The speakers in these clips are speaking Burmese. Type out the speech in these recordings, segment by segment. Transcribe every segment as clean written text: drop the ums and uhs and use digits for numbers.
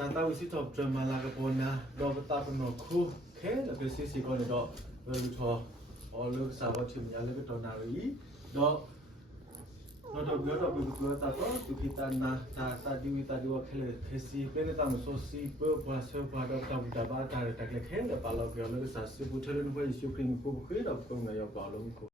tata wisi top drama la kapona do bata pano khu khe la ke si ko ne do lu tho o lu sa ba thim ya le ke to na ri do no do go do bu ta to tu kita na ta di wa khe si pe ne ta no so si pe ba se ba do ta ba ta le ta le khe le pa lo ke lu sa si bu thele no phe si kring ko khu do ko na yo ba lo ko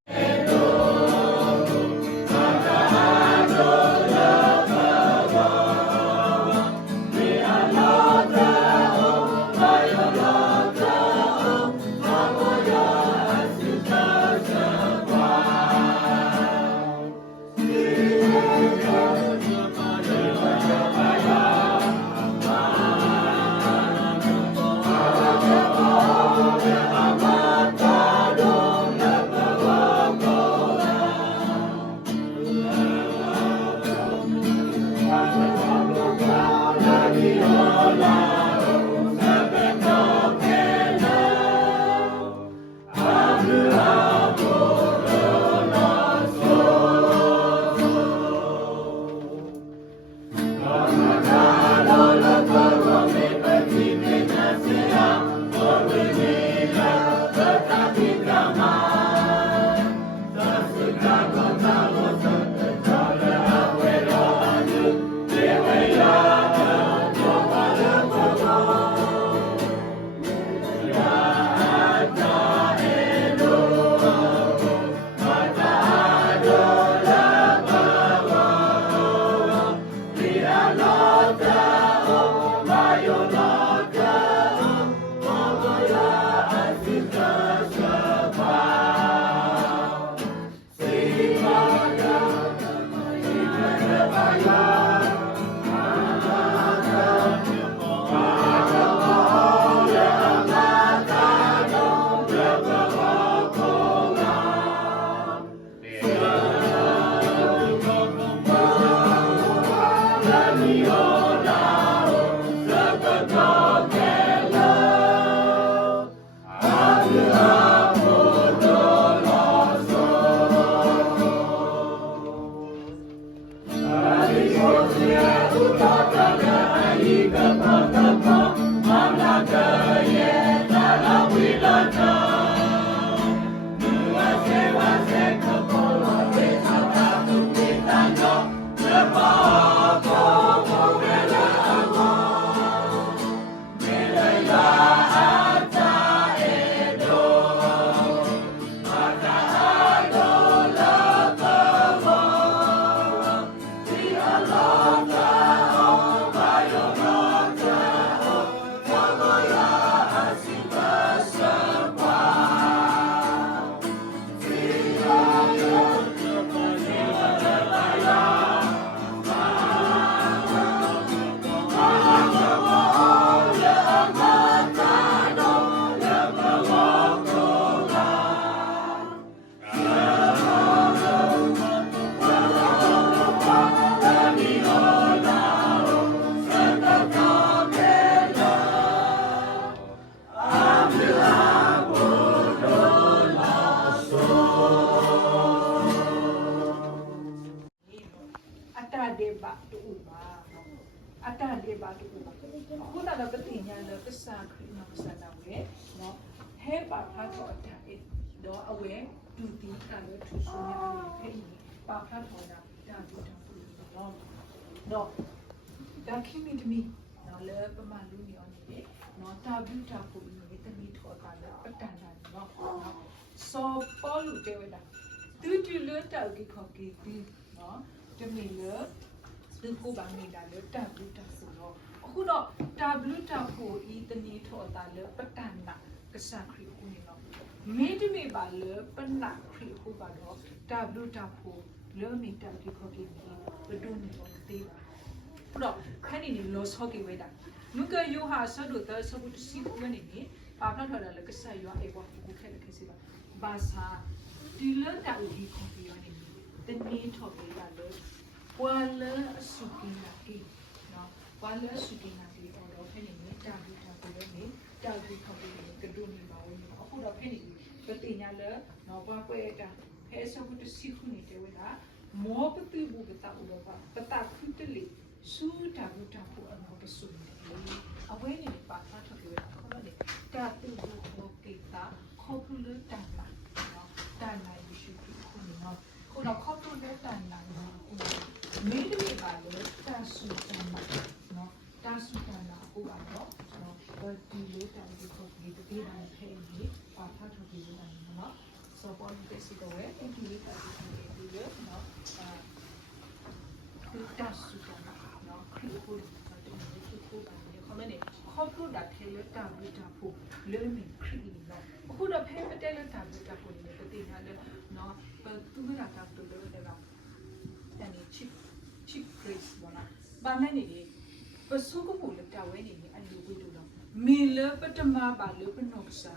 ခုနကတော့ပတိညာလပစာခရိမပစာနာဝဲနော်ဟဲပါဖတ်တော်တာတော့အဝဲဒူတီကလည်းထူဆူနေဖိနေပါဖတ်တော်တာတာဒူတာပူနော်တော့ဒါခိမိတမီနော်လေပမာလူညောနေနော်တာဘူတာပူနေတမီထောတာလေပတန်တာနော်စောပေါ်လူတဲဝဲတာတူလွတ်တောက်ကြီးခေါ်ကြီးဒီနော်တမီလေသူကိုပါနေတာလေတာဘူတာဆိုတော့အခုတော့တာဘလူတာဖို့ဤတနည်းထောတာလေပတန်နာကစားခရီခုနေတော့မေတ္တမေပါလေပနာခရီခုပါတော့တာဘလူတာဖို့လေမီတာဒီခေါ်ပြီးဘဒုန်နေတော့တေးပါအဲ့တော့ခဏနေလောဆော့ကေဝဲတာမကယောဟာဆဒုတဆဘုတစီဘနေနေပါဖလာထော်တယ်ကစားရွာအေဘောကိုခဲခဲစီပါဘာသာဒီလန်တာဒီခေါ်ပြီးရနေတနည်းထောပေးတာလေပွာလအစုကင်းလာကေနော်ပွာလအစုကင်းလာကေတော့ဖိနေနေတာဘူတာကိုလည်းနေတာဘူခေါ်ပြီးကဒုန်နေပါဝင်အခုတော့ဖိနေပတိညာလေနော်ပွာပွဲတာဟဲဆဘုတစီခုနေတဲ့ဝဲတာမောပတိဘူကတာဥရောပပတာခုတလီ sudah buta pu anu ke sunni awe ni pa ta tho ke ko lo ni ta tu ko kita ko pu le ta la no ta na yi shu ku ni no ko no ko pu le ta na no me de ba le ta su ta na no ta su ta na ko ba no no ko ti le ta di ko ki de na phe ni pa ta tho ke no so ko ni se ko we ti le ta di le no ta su ta na no ki koခေါပလို့တာထဲလဲတာဘူးတာဖို့လဲမင်းခရီးနော်အခုတော့ဖဲပတဲလဲတာဘူးတာဖို့နေတတိယလဲနော်သူကတာတူလို့လည်းကတန်နေ chip grace ဘောလားဘာနဲ့နေလေပစုကဖို့လဲတာဝဲနေနေအလူဝိတူတော့မီလပတမပါလဲပနောစာ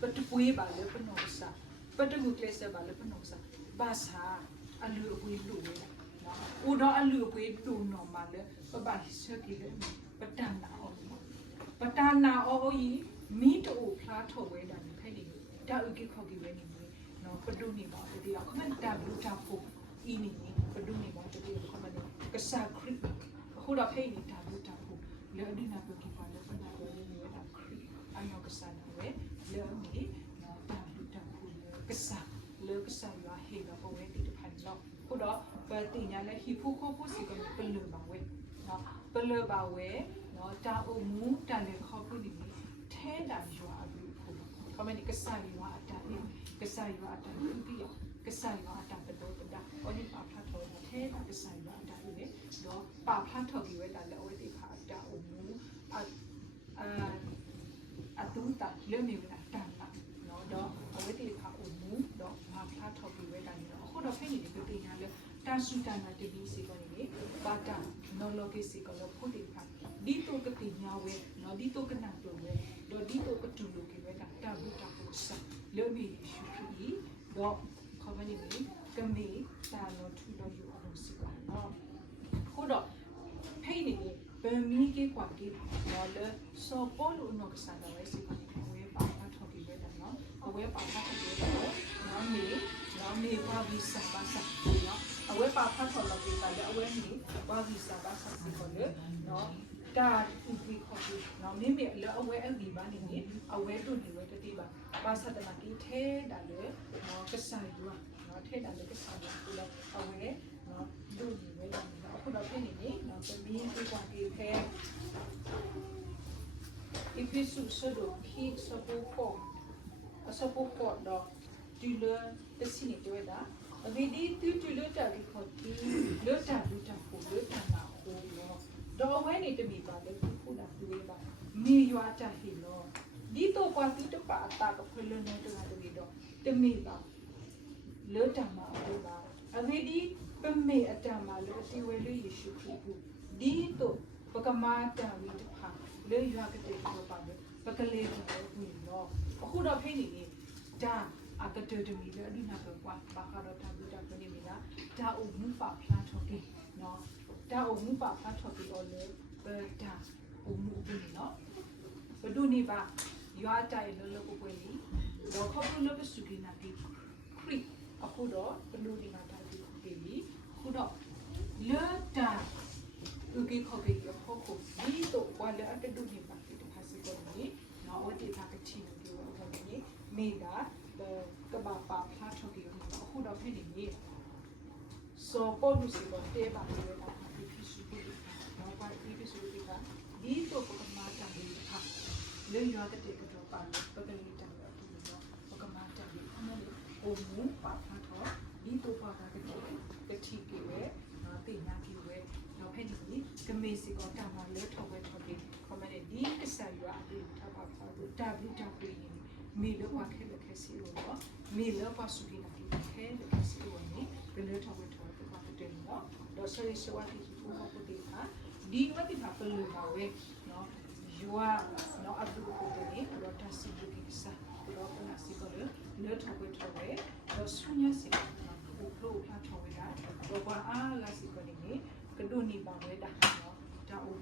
ပတပွေးပါလဲပနောစာပတကုကလစပါလဲပနောစာဘာသာအလူဝိတူဝဲနော်ဦးတော့အလူဝိတူနော်မှာလဲပပဟိစကီလဲပတန်နာပတနာအော်ဤမိတူဖလားထော်ဝဲတာနေဖိုက်နေတာဥကိခေါ်ကြီးဝဲနေနော်ပဒုနေပါတတိယခမန်တာဘူတာဖို့ဤနေပဒုနေပါတတိယခမန်ကဆာခရစ်ခုတော့ဖိနေတာဘူတာဖို့လဲအဒီနာပကိပါလဲပနာဝဲနေတာခရစ်အနောကဆာနာဝဲလဲနေနော်တာဘူတာဖို့ကဆာလဲကဆာရဟေတော့ဝဲတိတဖန်တော့ခုတော့ပတိညာလဲဟီဖူခိုဖို့စီကပလူပါဝဲနော်ပလူပါဝဲနော်တာအုံမူတန်လေခေါ်ဖို့ဒီထဲတာရွာပြီးဖို့ခမနီကစားရွာအတားကစားရွာအတားဒီကစားရွာအတားပတော့တာအော်ဒီပါဖတ်တော်ထဲတာကစားရွာအတားလေတော့ပါဖတ်တော်ကြီးဝဲတာလေအဝဲဒီခါအတားအုံမူအတူတာလေနေလာတာနော်တော့အဝဲဒီခါအုံမူတော့ပါဖတ်တော်ကြီးဝဲတာလေအခုတော့ဖိနေဒီပညာလေတာစုတန်နာတပြီးစီကနေပါတာနော်လောကိစီကလို့ဖို့ဒီခါဒီတော့ကတိညာဝဲနော်ဒီတော့ကနတ်တော့ဝဲတော့ဒီတော့ကတူလို့ကေဝဲတာဘူတာဖို့စလေမီရှုခီတော့ခမနီမီကမီတာလို့ထူလို့ယူအောင်စီကနော်ခုတော့ဖိနေဘယ်မီကေကွာကေနော်လေစောပေါ်လို့နော်ကစားတော့စီကနေဝဲပါတာထော်ပြီးဝဲတာနော်အဝဲပါတာထော်ပြီးတော့နော်မေပါဗီစာပါစာနော်အဝဲပါဖတ်ထော်လို့ပြီးပါတယ်အဝဲမီပါဗီစာပါစာစီကိုလေနော်တာဥပ္ပိခေါ်ပြီးနော်မိမိလောအဝဲအဒီပါနေနေအဝဲတို့နေဝဲတတိပါပါစတနာကိထဲတာလေနော်ကဆိုင်ယူနော်ထဲတာလေကဆိုင်ယူပြီးတော့အဝဲနော်တို့နေဝဲတာနော်အခုတော့ဖြစ်နေနေနော်သမီးဒီကွာဒီထဲ if you so do keep supportတော့ဒီလေတစီနေတွေ့တာအဒီတူလို့တာဒီခေါ်ဒီလို့တာဘူးတာဖို့လို့တာနာဟိုနော်တော့ဝဲနေတမီပါလေခုလာတွေ့ပါမေရွာချဟီလောဒီတော့ကွာတိတပါတာကဖလနေတော့တူတော့တမီပါလောတမအောပါအဝေဒီပမေအတမလောစီဝဲလို့ယေရှုခရစ်ဒီတော့ပကမာတဝိတဖာလေရွာကတဲ့တော့ပါလေပကလေးတော့ဘူးလောအခုတော့ဖိနေဒါအကတဲတမီလေဒီနာတော့ကွာဘာကတော့တာဘူးတာပြနေပြီလားဒါအုံမူပါဖလားထုတ်တယ်နော်ဒါအုံမူပါဖလားထုတ်ပြီးတော့လေဒါအုံမူဘူးနော်ဘဒုန်ပါရွာတိုင်လောကိုပွေးလီတော့ခေါပလို့ပစုကိနာတိခရစ်အခုတော့ဘလူဒီမှာတာပြီးပြီခုတော့လေတာဥကိခေါကိခေါခုဒီတော့ကွာလေအတဒုန်ပါတိတဖာစီကိုနေနော်ဝတိတာကချီလို့ပြောတော့နေမိတာကဘာပါဖလားထုတ်ပြီးအခုတော့ဖြစ်နေပြီစောပေါ်လို့စီတော့တေးပါလေတာဒီဖြစ်စုပြီးတော့ပါဒီဖြစ်စုပြီးတာဒီတော့ပကမာတာပြီးဟာလေရွာတဲ့ကတော့ပါပကလေးတာတော့ပကမာတာပြီးအမလေးဟိုမူပါဖတ်တော့ဒီတော့ပါတာကတတိကေဝဲတိညာကေဝဲတော့ဖက်နေကမေစီကောတာမလဲထောက်ဝဲထောက်ပြီးခမနဲ့ဒီအစရွာအပြီးထားပါတော့တာဘူးတာပြီးမေလောပါခဲလက်ခဲစီတော့မေလောပါစုကိနာခဲလက်ခဲစီတော့နေဘယ်လိုထောက်ဝဲထောက်ပြီးပါတဲ့နော်တော့ဆိုရစဝတိဖူဖို့ပုတိဟာဒီဝတိပါပလူပါဝဲနော်yuwa no abdu ko ni ro ta si bu ki sa ro ko na si ko le tho ko tho we ro sunya si ko pro pla tho we da ro kwa a la si ko ni ka du ni ba we da no ta o